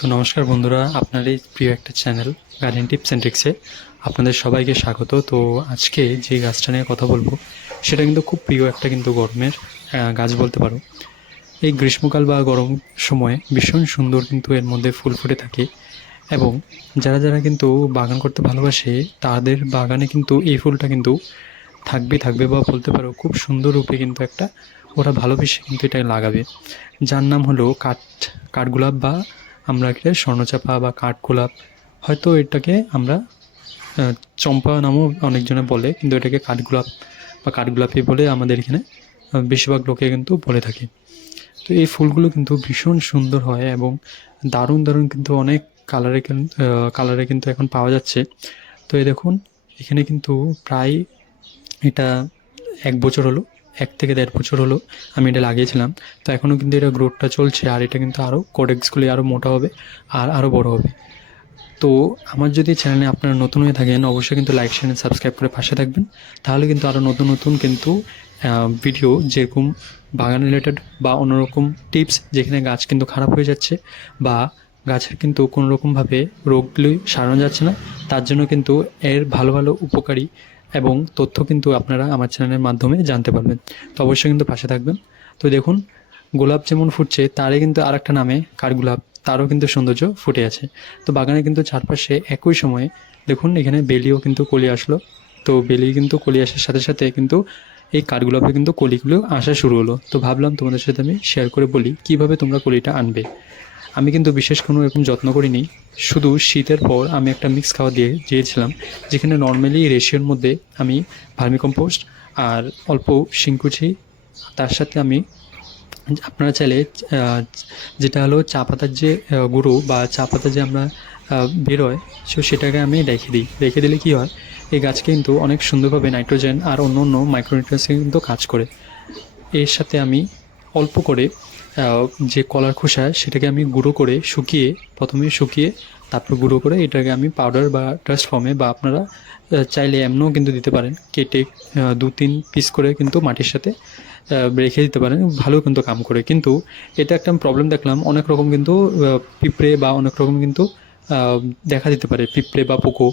তো নমস্কার বন্ধুরা, আপনার এই প্রিয় একটা চ্যানেল গার্ডেন টিপস অ্যান্ড ট্রিক্সে আপনাদের সবাইকে স্বাগত। তো আজকে যে গাছটা নিয়ে কথা বলবো সেটা কিন্তু খুব প্রিয় একটা কিন্তু গরমের গাছ বলতে পারো। এই গ্রীষ্মকাল বা গরম সময়ে ভীষণ সুন্দর কিন্তু এর মধ্যে ফুল ফুটে থাকে এবং যারা যারা কিন্তু বাগান করতে ভালোবাসে তাদের বাগানে কিন্তু এই ফুলটা কিন্তু থাকবে বা বলতে পারো খুব সুন্দর রূপে কিন্তু একটা ওরা ভালোবেসে কিন্তু এটা লাগাবে, যার নাম হলো কাঠগোলাপ বা আমরা এটাকে স্বর্ণচাপা বা কাঠগোলাপ, হয়তো এটাকে আমরা চম্পা নামও অনেকজনে বলে, কিন্তু এটাকে কাঠগোলাপ বা কাঠগোলাপি বলে আমাদের এখানে বেশিরভাগ লোকে কিন্তু বলে থাকে। তো এই ফুলগুলো কিন্তু ভীষণ সুন্দর হয় এবং দারুণ দারুণ কিন্তু অনেক কালারে কিন্তু এখন পাওয়া যাচ্ছে। তো এই দেখুন, এখানে কিন্তু প্রায় এটা ১ বছর হলো, ১ থেকে ১.৫ বছর হলো আমি এটা লাগিয়েছিলাম। তো এখনও কিন্তু এটা গ্রোথটা চলছে আর এটা কিন্তু আরও কোডেক্সগুলি আরও মোটা হবে আর আরও বড় হবে। তো আমার যদি চ্যানেলে আপনারা নতুন হয়ে থাকেন অবশ্যই কিন্তু লাইক শেয়ার সাবস্ক্রাইব করে পাশে থাকবেন, তাহলে কিন্তু আরও নতুন নতুন কিন্তু ভিডিও যেরকম বাগান রিলেটেড বা অন্যরকম টিপস, যেখানে গাছ কিন্তু খারাপ হয়ে যাচ্ছে বা গাছের কিন্তু কোনো রকমভাবে রোগগুলি সারানো যাচ্ছে না, তার জন্য কিন্তু এর ভালো ভালো উপকারী এবং তথ্য কিন্তু আপনারা আমার চ্যানেলের মাধ্যমে জানতে পারবেন। তো অবশ্যই কিন্তু পাশে থাকবেন। তো দেখুন, গোলাপ যেমন ফুটছে তারই কিন্তু আরেকটা নামে কাঠগোলাপ, তারও কিন্তু সৌন্দর্য ফুটে আছে। তো বাগানে কিন্তু চারপাশে একই সময়ে দেখুন এখানে বেলিও কিন্তু কলি আসলো। তো বেলি কিন্তু কলি আসার সাথে সাথে কিন্তু এই কাঠগোলাপে কিন্তু কলিগুলো আসা শুরু হলো। তো ভাবলাম তোমাদের সাথে আমি শেয়ার করে বলি কীভাবে তোমরা কলিটা আনবে। আমি কিন্তু বিশেষ কোনো এরকম যত্ন করিনি, শুধু শীতের পর আমি একটা মিক্স খাওয়া দিয়েছিলাম, যেখানে নর্মালি রেশিওর মধ্যে আমি ভার্মিকম্পোস্ট আর অল্প শিংকুচি, তার সাথে আমি আপনারা চাইলে যেটা হলো চা পাতার যে গুঁড়ো বা চা পাতা যে আমরা বেরোয়, সেটাকে আমি রেখে দিলে কী হয়, এই গাছ কিন্তু অনেক সুন্দরভাবে নাইট্রোজেন আর অন্য অন্য মাইক্রোনিউট্রিয়েন্টস কিন্তু কাজ করে। এর সাথে আমি অল্প করে যে কলার খোসা সেটাকে আমি গুঁড়ো করে প্রথমে শুকিয়ে তারপর গুঁড়ো করে এটাকে আমি পাউডার বা ডাস্ট ফর্মে বা আপনারা চাইলে এমনও কিন্তু দিতে পারেন, কেটে ২-৩ পিস করে কিন্তু মাটির সাথে রেখে দিতে পারেন, ভালো কিন্তু কাম করে। কিন্তু এটা একটা প্রবলেম দেখলাম, অনেক রকম কিন্তু পিঁপড়ে বা অনেক রকম কিন্তু দেখা দিতে পারে, পিঁপড়ে বা পোকা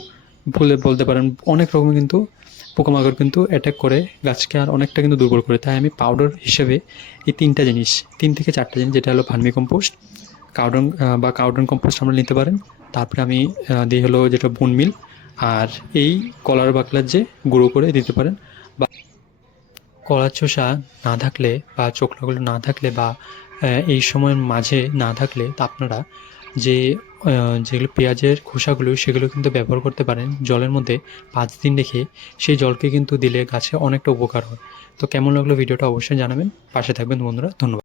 বলতে পারেন, অনেক রকম কিন্তু পোকামাকড় কিন্তু অ্যাটাক করে গাছকে আর অনেকটা কিন্তু দুর্বল করে। তাই আমি পাউডার হিসেবে এই 3টা জিনিস, 3 থেকে 4টা জিনিস, যেটা হলো ভার্মি কম্পোস্ট, কাউডন কম্পোস্ট আমরা নিতে পারেন। তারপরে আমি দিই হলো যেটা বোন মিল, আর এই কলার বাকলার যে গুঁড়ো করে দিতে পারেন। বা কলার চোষা না থাকলে বা চোখলাগুলো না থাকলে বা এই সময়ের মাঝে না থাকলে তা আপনারা যেগুলো পেঁয়াজের খোসাগুলো সেগুলো কিন্তু ব্যবহার করতে পারেন জলের মধ্যে 5 দিন রেখে, সেই জলকে কিন্তু দিলে গাছে অনেকটা উপকার হয়। তো কেমন লাগলো ভিডিওটা অবশ্যই জানাবেন, পাশে থাকবেন বন্ধুরা, ধন্যবাদ।